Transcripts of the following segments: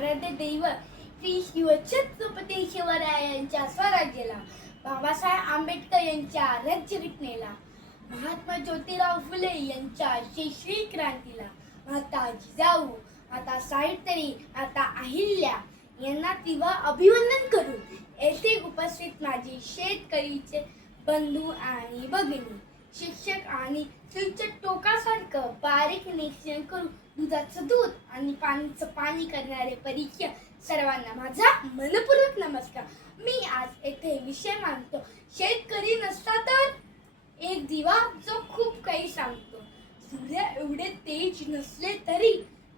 आराध्य दैवत श्री शिवछत्रपती शिवरायांच्या स्वराज्याला, बाबासाहेब आंबेडकर यांच्या राज्यघटनेला, महात्मा ज्योतिराव फुले यांच्या शैक्षणिक क्रांतीला, माता जिजाऊ, माता सावित्री, माता अहिल्या यांना तीव्र अभिवंदन करून येथे उपस्थित माझे शेतकरीचे बंधू आणि भगिनी, शिक्षक आणि तुमच्या टोकासारखं बारीक निरीक्षण करून दुधाचं दूध आणि पाणीचं पाणी करणारे परीक्षा सर्वांना माझा मनपूर्वक नमस्कार. मी आज येथे विषय मांडतो, शेतकरी नसता तर. एक दिवा जो खूप काही सांगतो. सूर्य एवढे तेज नसले तरी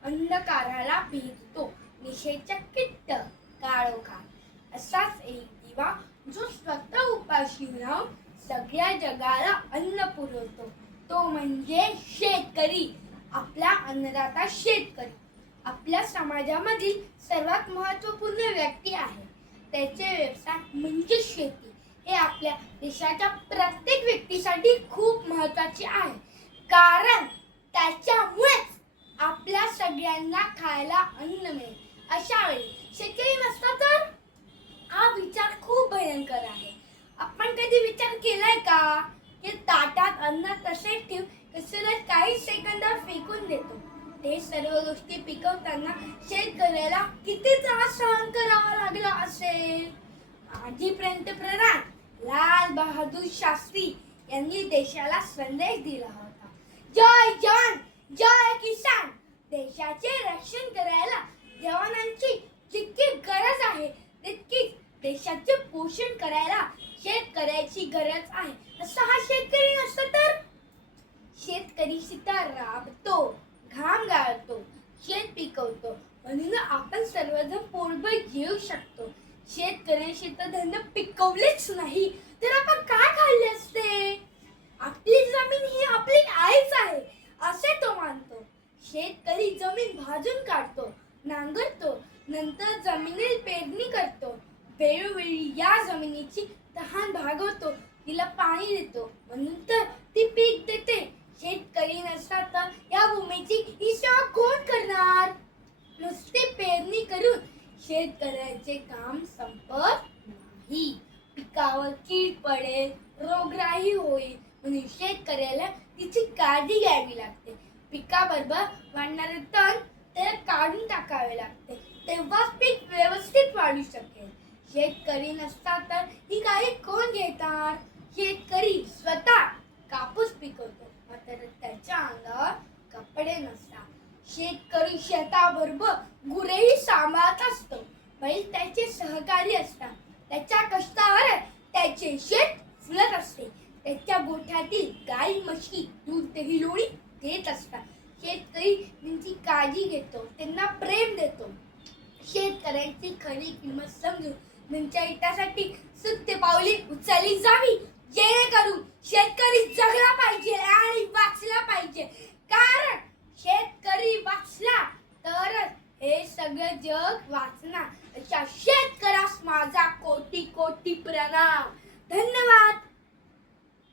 अंधकाराला भेदतो, निशेच्या किट्ट काळोखात. असाच एक दिवा जो स्वतः उपाशी राहून सगळ्या जगाला अन्न पुरवतो, तो म्हणजे शेतकरी. आपला अन्नदाता शेतकरी आपल्या समाजामधील सर्वात महत्त्वपूर्ण व्यक्ती आहे. त्याचे व्यवसाय म्हणजे शेती हे आपल्या देशाच्या प्रत्येक व्यक्तीसाठी खूप महत्त्वाचे आहे, कारण त्याच्यामुळेच आपल्या सगळ्यांना खायला अन्न मिळेल. अशा वेळी शेतकरी नसता तर हा विचार खूप भयंकर आहे. आपण कधी विचार केलाय का की ताटात अन्न तसेच ठेवून कसरत काही सेकंदात फेकून देतो. ते सर्व गोष्टी पिकवताना शेतकऱ्याला किती त्रास सहन करावा लागला असेल. माजी पंतप्रधान लाल बहादूर शास्त्री यांनी देशाला संदेश दिला होता, जय जवान जय किसान. देशाचे रक्षण करायला जवानांची जितकी गरज आहे तितकीच देशाचे पोषण करायला शेतकऱ्याची गरज आहे. असा हा शेतकरी नसता तर. शेतकरी शेतात राबतो, घाम गाळतो, शेत पिकवतो, म्हणून आपण सर्वजण पोटभर जेवू शकतो. शेतकऱ्याने शेतधन पिकवलेच नाही तर आपण काय खाल्ले असते. आपली जमीन ही आपली आईच आहे असे तो मानतो. शेतकरी जमीन भाजून काढतो, नांगरतो, नंतर जमिनीत पेरणी करतो, वेळोवेळी या जमिनीची तहान भागवतो, तिला पाणी देतो, म्हणून तर ती पीक देते. शेतकरी नसता तर या भूमीची ही सेवा कोण करणार. नुसती पेरणी करून शेतकऱ्याचे काम संपत नाही. पिकावर कीड पडेल, रोगराई होईल, म्हणून शेतकऱ्याला तिची काळजी घ्यावी लागते. पिकाबरोबर वाढणारे तण त्याला काढून टाकावे लागते, तेव्हाच पीक व्यवस्थित वाढू शकेल. शेतकरी नसता तर ही काही कोण घेणार. शेतकरी स्वतः कापूस पिकवतो, मात्र त्याच्या अंगावर कपडे नसतात. शेतकरी शेताबरोबर गुरेही सांभाळत असतो, बैल त्याचे सहकारी असतात. त्याच्या कष्टावर त्याचे शेत फुलत असते. त्याच्या गोठ्यातील गाई म्हशी दूध दही लोणी देत असतात. शेतकरी त्यांची काळजी घेतो, त्यांना प्रेम देतो. शेतकऱ्यांची खरी किंमत समजून त्यांच्या हितासाठी सत्य पावले उचलली जावी, जेणेकरून शेतकरी जगला पाहिजे आणि वाचला पाहिजे. कारण शेतकरी वाचला तर हे सगळं जग वाच